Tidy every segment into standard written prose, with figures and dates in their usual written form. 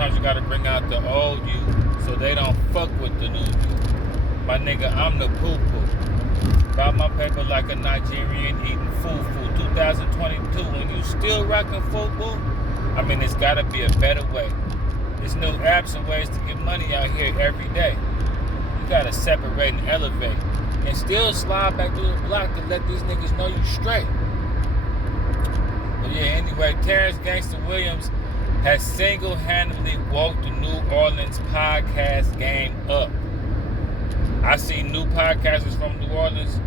sometimes you gotta bring out the old you so they don't fuck with the new you. My nigga, I'm the poo-poo. Got my paper like a Nigerian eating fufu. 2022, when you still rocking fufu, I mean, it's gotta be a better way. There's new apps and ways to get money out here every day. You gotta separate and elevate. And still slide back through the block to let these niggas know you straight. But yeah, anyway, Terrance Gansgsta Williams has single-handedly woke the New Orleans podcast game up. I see new podcasters from New Orleans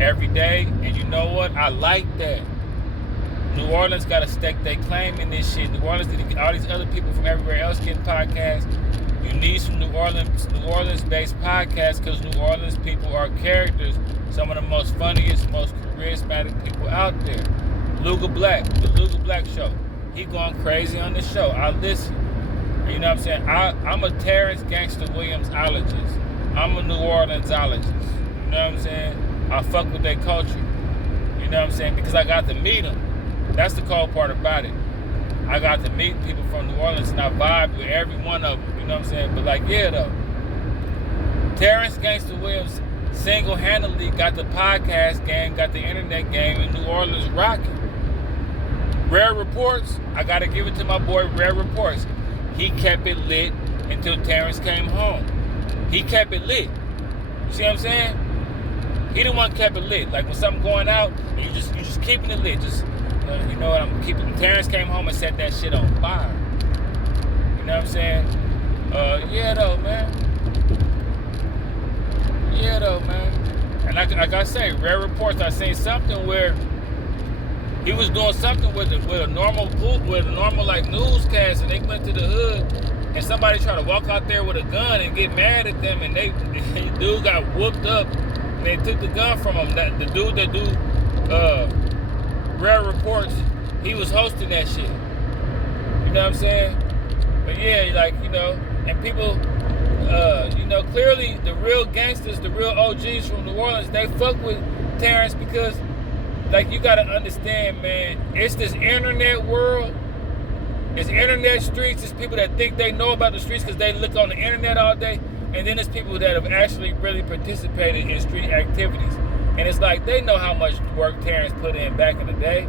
every day, and you know what? I like that. New Orleans got to stake their claim in this shit. New Orleans did get all these other people from everywhere else getting podcasts. You need some New Orleans-based podcasts because New Orleans people are characters. Some of the most funniest, most charismatic people out there. Luga Black, the Luga Black Show. He going crazy on this show. I listen. You know what I'm saying? I'm a Terrance Gansgsta Williams-ologist. I'm a New Orleans-ologist. You know what I'm saying? I fuck with their culture. You know what I'm saying? Because I got to meet them. That's the cool part about it. I got to meet people from New Orleans and I vibe with every one of them. You know what I'm saying? But like, yeah, though. Terrance Gansgsta Williams single-handedly got the podcast game, got the internet game, and New Orleans rocking. Rare Reports, I got to give it to my boy Rare Reports. He kept it lit until Terrance came home. He kept it lit. You see what I'm saying? He the one kept it lit. Like when something going out, and you just keeping it lit. Just you know what I'm keeping. Terrance came home and set that shit on fire. You know what I'm saying? Yeah though, man. Yeah though, man. And like I say, Rare Reports, I seen something where he was doing something with a normal like newscast, and they went to the hood, and somebody tried to walk out there with a gun and get mad at them, and the dude got whooped up, and they took the gun from him. The dude that do Rare Reports, he was hosting that shit. You know what I'm saying? But yeah, like, you know, and people, you know, clearly the real gangsters, the real OGs from New Orleans, they fuck with Terrance because, like, you gotta understand, man, it's this internet world. It's internet streets. It's people that think they know about the streets because they look on the internet all day. And then it's people that have actually really participated in street activities. And it's like, they know how much work Terrance put in back in the day.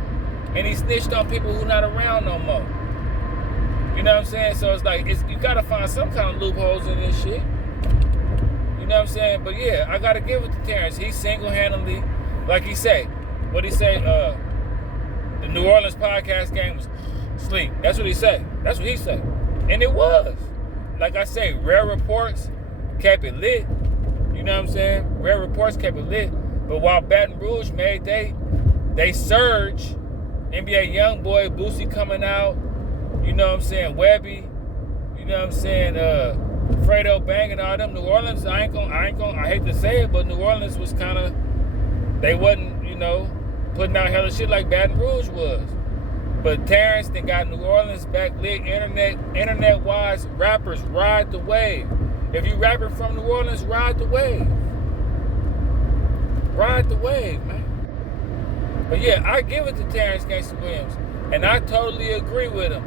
And he snitched on people who not around no more. You know what I'm saying? So it's like, you gotta find some kind of loopholes in this shit. You know what I'm saying? But yeah, I gotta give it to Terrance. He single-handedly, like he say, what he say, the New Orleans podcast game was sleep. That's what he said. That's what he said. And it was. Like I say, Rare Reports kept it lit. You know what I'm saying? Rare Reports kept it lit. But while Baton Rouge made they surge, NBA Youngboy, Boosie coming out, you know what I'm saying, Webby, you know what I'm saying, Fredo Bang and all them. New Orleans, I hate to say it, but New Orleans was kind of, they wasn't, you know, putting out hella shit like Baton Rouge was. But Terrance then got New Orleans back lit. Internet-wise, rappers, ride the wave. If you rapping from New Orleans, ride the wave. Ride the wave, man. But yeah, I give it to Terrance Gansgsta Williams. And I totally agree with him.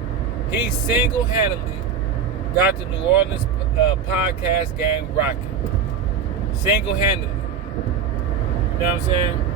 He single-handedly got the New Orleans podcast game rocking. Single-handedly. You know what I'm saying?